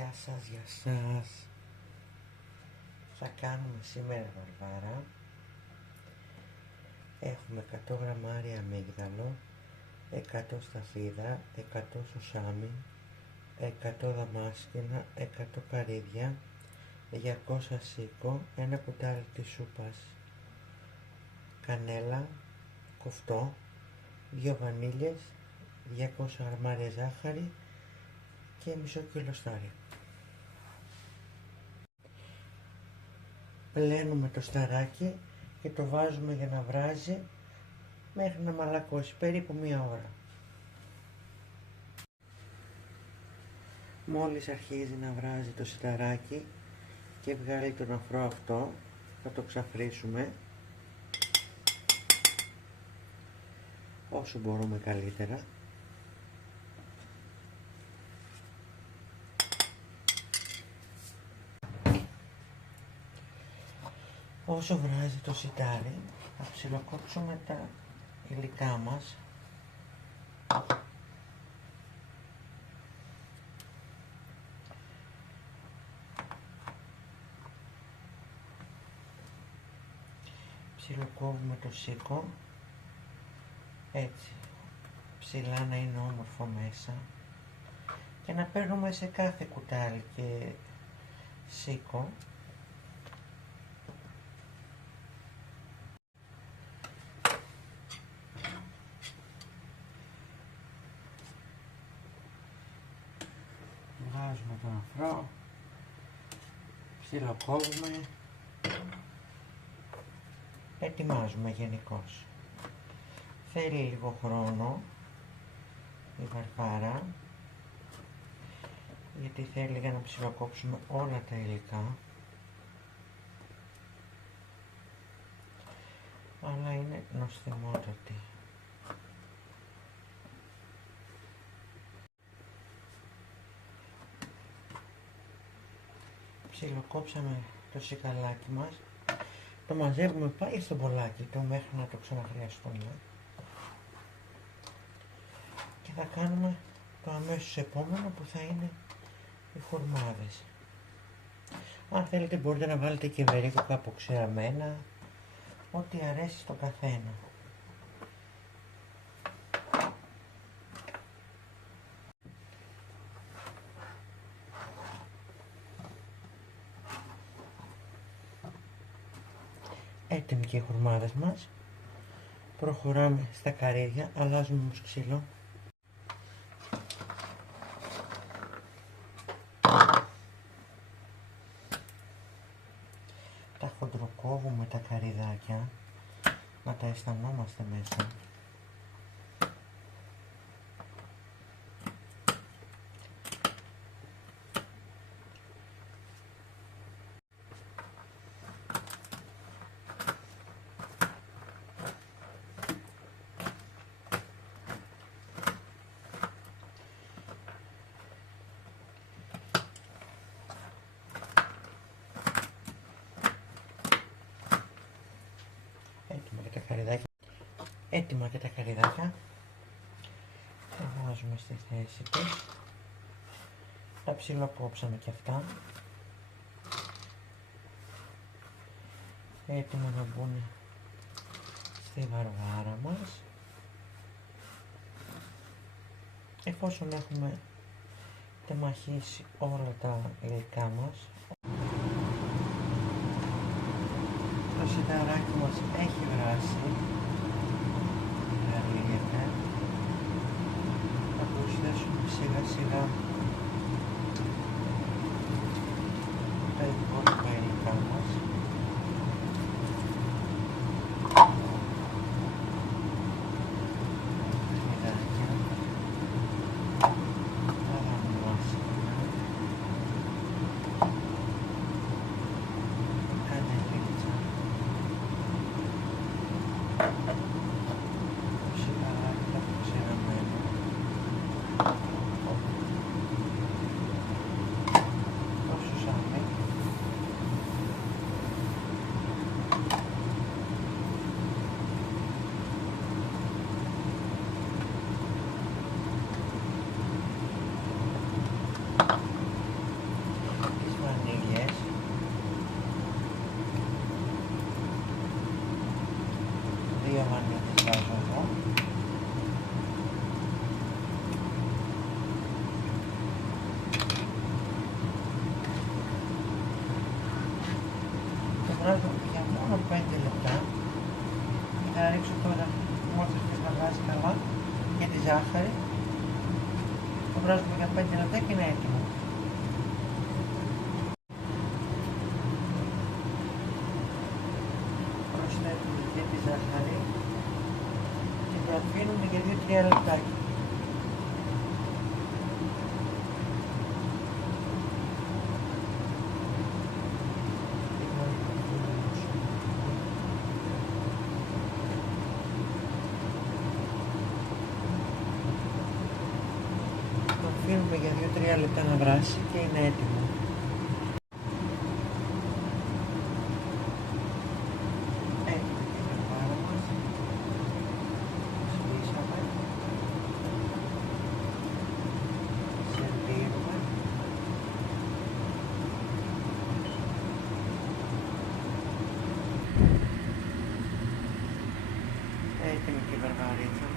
Γεια σας, γεια σας. Θα κάνουμε σήμερα βαρβάρα. Έχουμε 100 γραμμάρια αμύγδαλο, 100 σταφίδα, 100 σουσάμι, 100 δαμάσκηνα, 100 καρύδια, 200 σίκο, ένα κουτάλι της σούπας κανέλα, κοφτό, 2 βανίλιες, 200 γραμμάρια ζάχαρη και μισό κιλοστάρι. Πλένουμε το σταράκι και το βάζουμε για να βράζει μέχρι να μαλακώσει περίπου 1 ώρα. Μόλις αρχίζει να βράζει το σιταράκι και βγάλει τον αφρό αυτό, θα το ξαφρίσουμε όσο μπορούμε καλύτερα. Όσο βράζει το σιτάρι, θα ψιλοκόψουμε τα υλικά μας. Ψιλοκόβουμε το σίκο, έτσι, ψηλά να είναι όμορφο μέσα και να παίρνουμε σε κάθε κουτάλι και σίκο βγάζουμε τον αφρό, ψιλοκόβουμε, ετοιμάζουμε γενικώς. Θέλει λίγο χρόνο η βαρβάρα, γιατί θέλει για να ψιλοκόψουμε όλα τα υλικά, αλλά είναι νοστιμότατη. Ψιλοκόψαμε το σικαλάκι μας, το μαζεύουμε πάλι στο μπολάκι του μέχρι να το ξαναχρειαστούμε και θα κάνουμε το αμέσως επόμενο που θα είναι οι χουρμάδες. Αν θέλετε μπορείτε να βάλετε και βερίκο κάπου ξεραμένα, ό,τι αρέσει στο καθένα. Έτοιμοι και οι χουρμάδες μας. Προχωράμε στα καρύδια, αλλάζουμε όμως ξύλο. Τα χοντροκόβουμε τα καρύδακια, να τα αισθανόμαστε μέσα. Έτοιμα και τα καρύδακια, τα βάζουμε στη θέση τους, τα ψιλοκόψαμε και αυτά, έτοιμα να μπουν στη βαρβάρα μας. Εφόσον έχουμε τεμαχίσει όλα τα υλικά μας, το σιταράκι μας έχει βράσει. Θα προσθέσουμε σιγά σιγά τα υπόλοιπα υλικά μας. Φιδάκια, τα δαμάσκηνα, κανελίτσα, βγάζω για μόνο 5 λεπτά και θα ρίξω τώρα μόλις αρχίσει να βγάζει καλά και τη ζάχαρη. Το βράζουμε για 5 λεπτά και είναι έτοιμο. Προσθέτουμε και τη ζάχαρη και το αφήνουμε για 2-3 λεπτάκια. Το αφήνουμε για 2-3 λεπτά να βράσει και είναι έτοιμο. Έτοιμο και η καρπάρα μας. Σβήσαμε. Σερβίρουμε. Έτοιμη και η βαρβαρίτσα.